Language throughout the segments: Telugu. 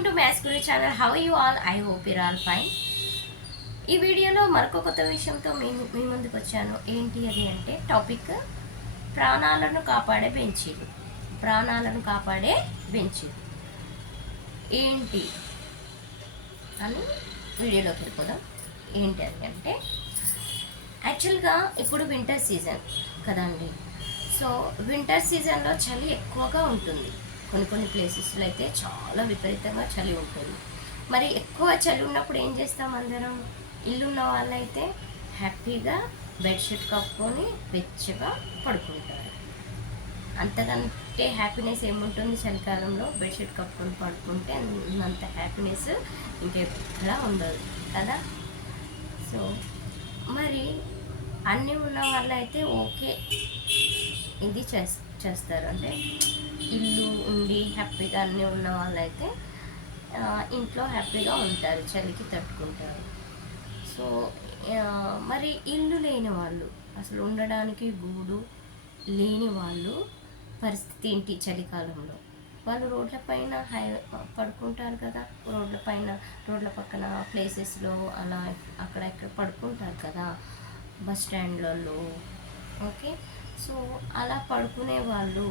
Welcome to maths Guru channel. How you all? I hope your all fine. ఈ వీడియోలో మరొక కొత్త విషయంతో మీ ముందుకు వచ్చాను. ఏంటి అది అంటే టాపిక్ ప్రాణాలను కాపాడే బెంచీలు. ప్రాణాలను కాపాడే బెంచీలు ఏంటి అని వీడియోలోకి వెళ్ళిపోదాం. ఏంటి అది అంటే యాక్చువల్గా ఇప్పుడు వింటర్ సీజన్ కదండి. సో వింటర్ సీజన్లో చలి ఎక్కువగా ఉంటుంది. కొన్ని ప్లేసెస్లో అయితే చాలా విపరీతంగా చలి ఉంటుంది. మరి ఎక్కువ చలి ఉన్నప్పుడు ఏం చేస్తాం? అందరం ఇల్లున్న వాళ్ళైతే హ్యాపీగా బెడ్షీట్ కప్పుకొని వెచ్చగా పడుకుంటారు. అంతకంటే హ్యాపీనెస్ ఏముంటుంది చలికాలంలో? బెడ్షీట్ కప్పుకొని పడుకుంటే అంత హ్యాపీనెస్ ఇంకెక్కడా ఉండదు కదా. సో మరి అన్నీ ఉన్న వాళ్ళైతే ఓకే ఇది చేస్తారు. అంటే ఇల్లు ఉండి హ్యాపీగా అన్నీ ఉన్న వాళ్ళైతే ఇంట్లో హ్యాపీగా ఉంటారు, చలికి తట్టుకుంటారు. సో మరి ఇల్లు లేని వాళ్ళు, అసలు ఉండడానికి గూడు లేని వాళ్ళు పరిస్థితి ఏంటి చలికాలంలో? వాళ్ళు రోడ్ల పైన పడుకుంటారు కదా. రోడ్ల పక్కన ప్లేసెస్లో అలా అక్కడ ఇక్కడ పడుకుంటారు కదా, బస్ స్టాండ్లలో. ఓకే, సో అలా పడుకునే వాళ్ళు,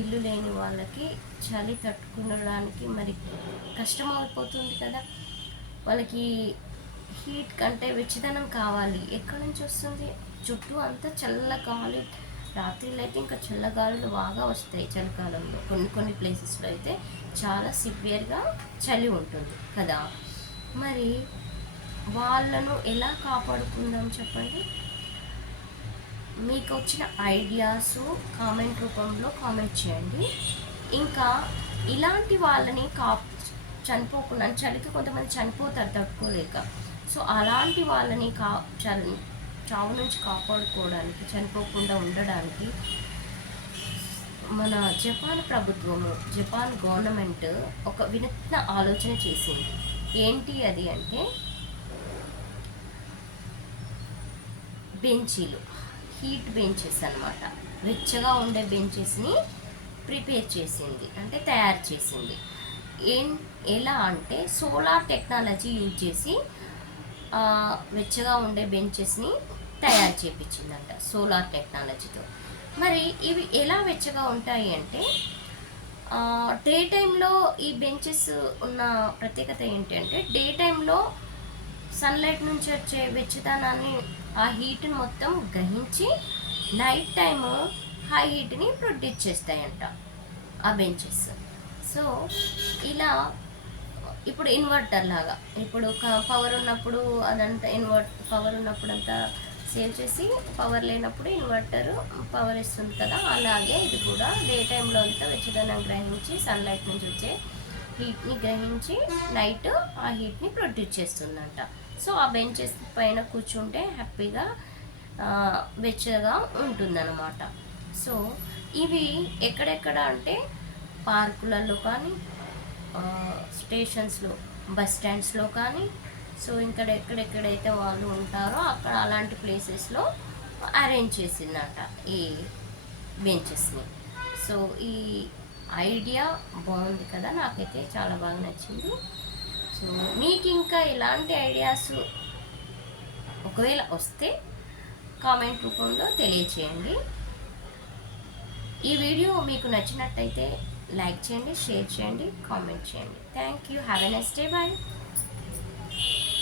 ఇల్లు లేని వాళ్ళకి చలి తట్టుకునడానికి మరి కష్టం అయిపోతుంది కదా. వాళ్ళకి హీట్ కంటే వెచ్చదనం కావాలి. ఎక్కడి నుంచి వస్తుంది? చుట్టూ అంతా చల్ల గాలి. రాత్రిలో అయితే ఇంకా చల్ల గాలులు బాగా వస్తాయి చలికాలంలో. కొన్ని ప్లేసెస్లో అయితే చాలా సివియర్గా చలి ఉంటుంది కదా. మరి వాళ్ళను ఎలా కాపాడుకుందాం చెప్పండి? మీకు వచ్చిన ఐడియాస్ కామెంట్ రూపంలో కామెంట్ చేయండి. ఇంకా ఇలాంటి వాళ్ళని చనిపోకుండా, చలికి కొంతమంది చనిపోతారు తట్టుకోలేక. సో అలాంటి వాళ్ళని చావు నుంచి కాపాడుకోవడానికి, చనిపోకుండా ఉండడానికి మన జపాన్ గవర్నమెంట్ ఒక వినూత్న ఆలోచన చేసింది. ఏంటి అది అంటే బెంచీలు, హీట్ బెంచెస్ అన్నమాట. వెచ్చగా ఉండే బెంచెస్ని ప్రిపేర్ చేసింది, అంటే తయారు చేసింది. ఎలా అంటే సోలార్ టెక్నాలజీ యూజ్ చేసి వెచ్చగా ఉండే బెంచెస్ని తయారు చేయించిందంట సోలార్ టెక్నాలజీతో. మరి ఇవి ఎలా వెచ్చగా ఉంటాయి అంటే డే టైంలో ఈ బెంచెస్ ఉన్న ప్రత్యేకత ఏంటంటే డే టైంలో సన్లైట్ నుంచి వచ్చే వెచ్చదనాన్ని, ఆ హీట్ని మొత్తం గ్రహించి నైట్ టైము హై హీట్ని ప్రొడ్యూస్ చేస్తాయంట ఆ బెంచెస్. సో ఇలా ఇప్పుడు ఇన్వర్టర్ లాగా, ఇప్పుడు పవర్ ఉన్నప్పుడు అదంతా పవర్ ఉన్నప్పుడు అంతా సేవ్ చేసి, పవర్ లేనప్పుడు ఇన్వర్టర్ పవర్ ఇస్తుంది కదా. అలాగే ఇది కూడా డే టైంలో అంతా వెచ్చదనం గ్రహించి సన్లైట్ నుంచి వచ్చే హీట్ని గ్రహించి నైట్ ఆ హీట్ని ప్రొడ్యూస్ చేస్తుందంట. సో ఆ బెంచెస్ పైన కూర్చుంటే హ్యాపీగా వెచ్చగా ఉంటుందన్నమాట. సో ఇవి ఎక్కడెక్కడ అంటే పార్కులలో కానీ, స్టేషన్స్లో, బస్ స్టాండ్స్లో కానీ, సో ఇక్కడ ఎక్కడెక్కడైతే వాళ్ళు ఉంటారో అక్కడ అలాంటి ప్లేసెస్లో అరేంజ్ చేసిందట ఈ బెంచెస్ని. సో ఈ ఐడియా బాగుంది కదా, నాకైతే చాలా బాగా నచ్చింది. సో మీకు ఇంకా ఇలాంటి ఐడియాస్ ఒకవేళ వస్తే కామెంట్ రూపంలో తెలియచేయండి. ఈ వీడియో మీకు నచ్చినట్టయితే లైక్ చేయండి, షేర్ చేయండి, కామెంట్ చేయండి. Thank you. Have a nice day. Bye.